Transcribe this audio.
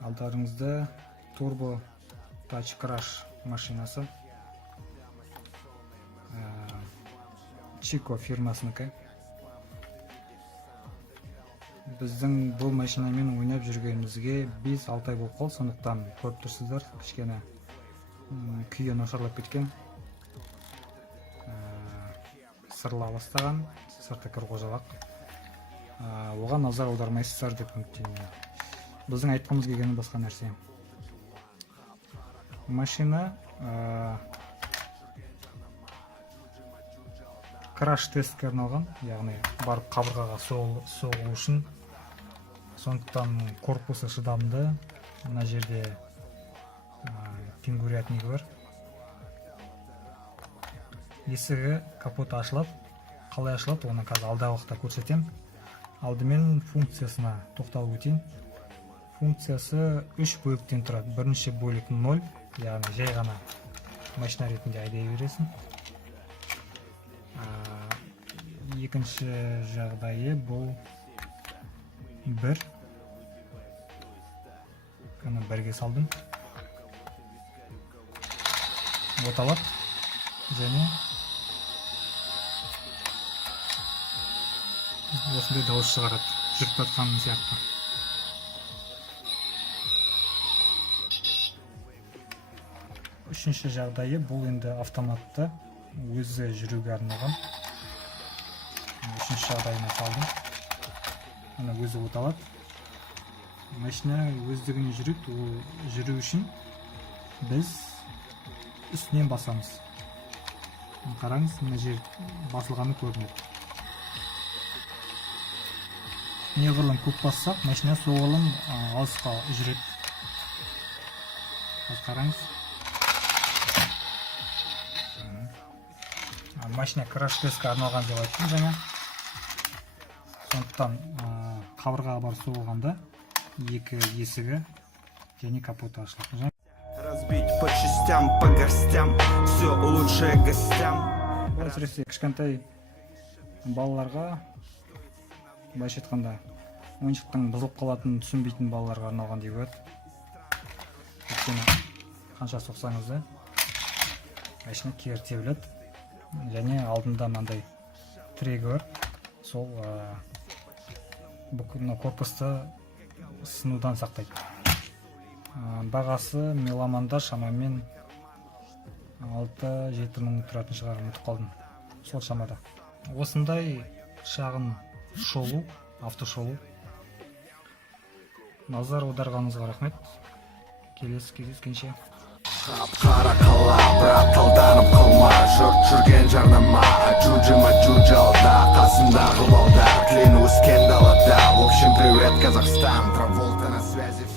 Алдарыңызда Turbo Touch Crash машинасы. Chico фирмасыныкы. Біздің бұл машинамен ойнап жүргенімізге 5-6 ай болып қалды, сондықтан көріп тұрсыздар, кішкене күйі нашарлап кеткен. Сырыла бастаған, сырты кір қожалақ. Оған назар аудармайсыздар деп үміттенемін. Біздің айтқымыз келгені басқа нәрсе. Машина краш тестке арналған, яғни барып қабырғаға соғу үшін. Сондықтан корпусы шыдамды. Мына жерде пингурятник бар. Есігі капоты ашылады. Қалай ашылады, оны қазір алдағы уақытта көрсетем. Алдымен функциясына тоқталып өтейін. Функциясы 3 бөліктен тұрады. Бірінші бөлік 0, яғни жай ғана машина ретінде айдай бересің. Екінші жағдайы бұл 1. Қана бірге салдым. Оталап және осындай дауыс шығарады, жүріп жатқан сияқты. Үшінші жағдайы бұл енді автоматты өзі жүруге арналған. Үшінші жағдайына салдым. Ана өзі оталады. Машина өздігіне жүреді, ол жүру үшін біз үстінен басамыз. Қараңыз, мына жер басылғаны көрінеді. Неғұрлым көп бассақ, машина соғұрлым алысқа жүреді. Қараңыз. Машина краш тестке арналған деп айттым жаңа. Сондықтан қабырғаға барып соғылғанда екі есігі және капоты ашылады. Разбить по частям, по горстям, все лучшее гостям. Әсіресе кішкентай балаларға, былайша айтқанда, ойыншықтың бұзылып қалатынын түсінбейтін балаларға арналған деп болады. Өйткені қанша соқсаңыз да машина кері тебіледі. Және алдында мынандай тірегі бар. Сол бүкіл корпусты сынудан сақтайды. Бағасы меломанда шамамен 6-7 мың тұратын шығар, ұмытып қалдым. Сол шамада. Осындай шағын шолу, автошолу. Назар аударғаныңызға рахмет. Келесі кездескенше. Қара қала, бірақ талданып қалма. Жұрт жүрген жарнама, джуджима джуджалда, қасындағы балдар, клин өскен далада. В общем, привет, Казахстан, Траволта на связи.